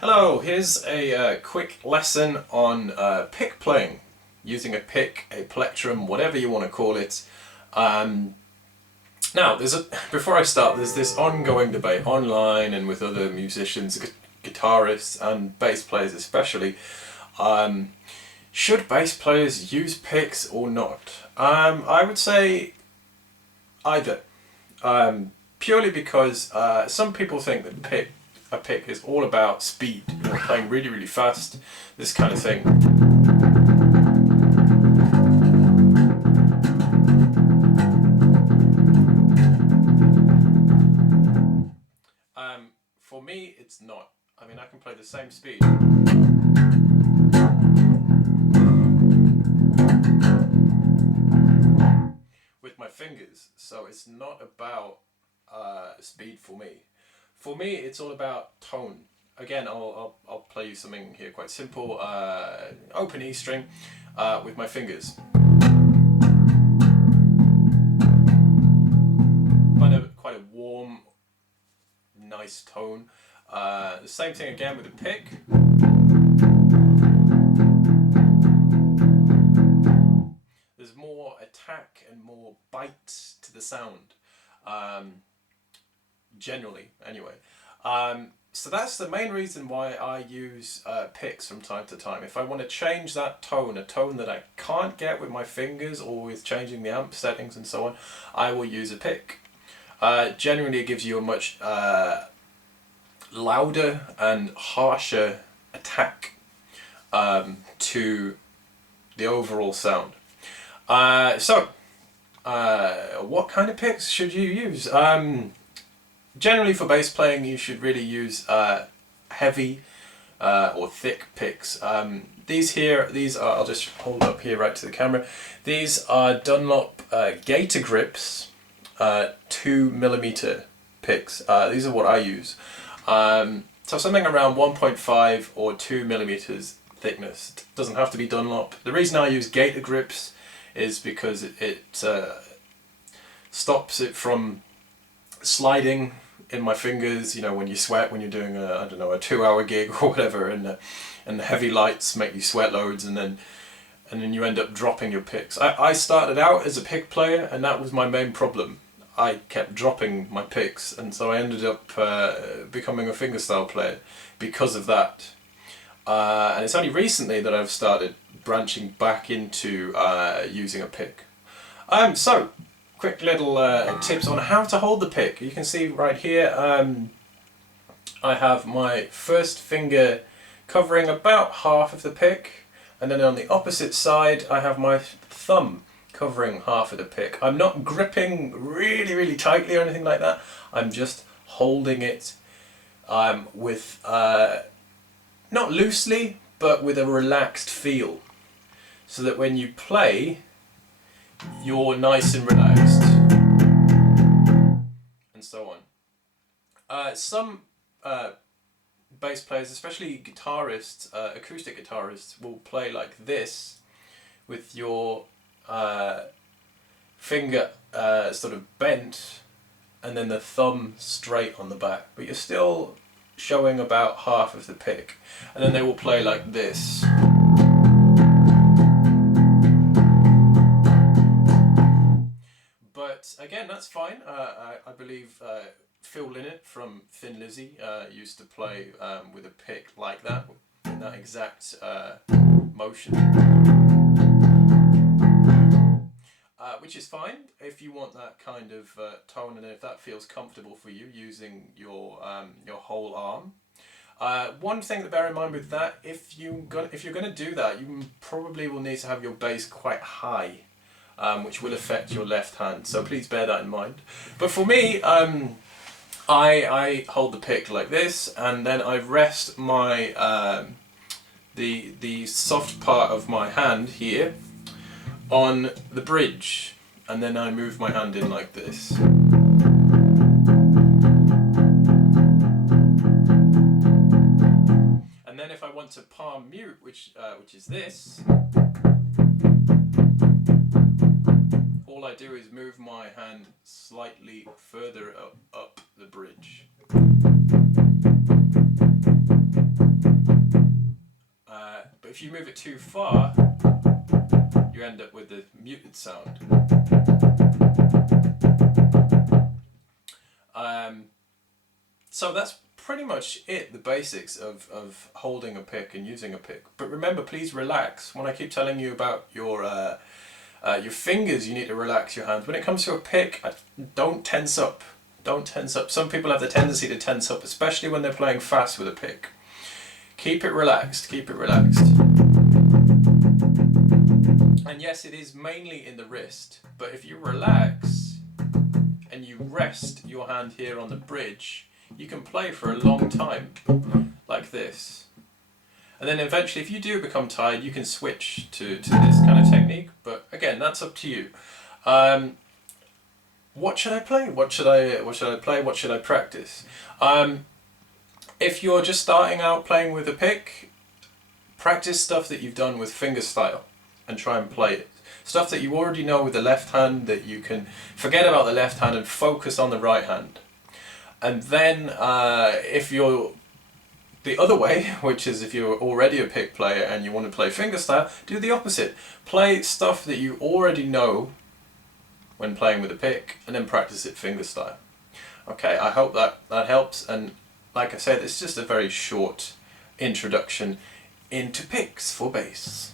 Hello, here's a quick lesson on pick playing, using a pick, a plectrum, whatever you want to call it. Now, before I start, there's this ongoing debate online and with other musicians, guitarists and bass players especially. Should bass players use picks or not? I would say either. Purely because some people think that a pick is all about speed, playing really, really fast, this kind of thing. For me, it's not. I mean, I can play the same speed with my fingers, so it's not about speed for me. For me, it's all about tone. Again, I'll play you something here quite simple. Open E string with my fingers. Quite a warm, nice tone. The same thing again with the pick. There's more attack and more bite to the sound. Generally, anyway. So that's the main reason why I use picks from time to time. If I want to change that tone, a tone that I can't get with my fingers or with changing the amp settings and so on, I will use a pick. Generally, it gives you a much louder and harsher attack to the overall sound. What kind of picks should you use? Generally for bass playing you should really use heavy or thick picks. These are, I'll just hold up here right to the camera, these are Dunlop Gator Grips 2mm picks. These are what I use. So something around 1.5 or 2mm thickness. It doesn't have to be Dunlop. The reason I use Gator Grips is because it stops it from sliding in my fingers, you know, when you sweat, when you're doing a 2-hour gig or whatever, and the heavy lights make you sweat loads, and then you end up dropping your picks. I started out as a pick player, and that was my main problem. I kept dropping my picks, and so I ended up becoming a fingerstyle player because of that. And it's only recently that I've started branching back into using a pick. So quick little tips on how to hold the pick. You can see right here I have my first finger covering about half of the pick, and then on the opposite side I have my thumb covering half of the pick. I'm not gripping really, really tightly or anything like that. I'm just holding it with, not loosely, but with a relaxed feel, so that when you play you're nice and relaxed, and so on. Some bass players, especially guitarists, acoustic guitarists, will play like this with your finger sort of bent and then the thumb straight on the back, but you're still showing about half of the pick, and then they will play like this. But again, that's fine. I believe Phil Lynott from Thin Lizzy used to play with a pick like that, in that exact motion. Which is fine if you want that kind of tone, and if that feels comfortable for you using your whole arm. One thing to bear in mind with that, if you're going to do that, you probably will need to have your bass quite high, which will affect your left hand. So please bear that in mind. But for me, I hold the pick like this, and then I rest my the soft part of my hand here on the bridge, and then I move my hand in like this. And then if I want to palm mute, which is this, all I do is move my hand slightly further up the bridge. If you move it too far, you end up with the muted sound. So that's pretty much it, the basics of holding a pick and using a pick. But remember, please relax. When I keep telling you about your fingers, you need to relax your hands. When it comes to a pick, don't tense up. Don't tense up. Some people have the tendency to tense up, especially when they're playing fast with a pick. Keep it relaxed, keep it relaxed. And yes, it is mainly in the wrist, but if you relax and you rest your hand here on the bridge, you can play for a long time, like this. And then eventually, if you do become tired, you can switch to this kind of technique, but again, that's up to you. What should I play? What should I play? What should I practice? If you're just starting out playing with a pick, practice stuff that you've done with fingerstyle and try and play it. Stuff that you already know with the left hand, that you can forget about the left hand and focus on the right hand. And then if you're the other way, which is if you're already a pick player and you want to play fingerstyle, do the opposite. Play stuff that you already know when playing with a pick and then practice it fingerstyle. Okay, I hope that helps, and like I said, it's just a very short introduction into picks for bass.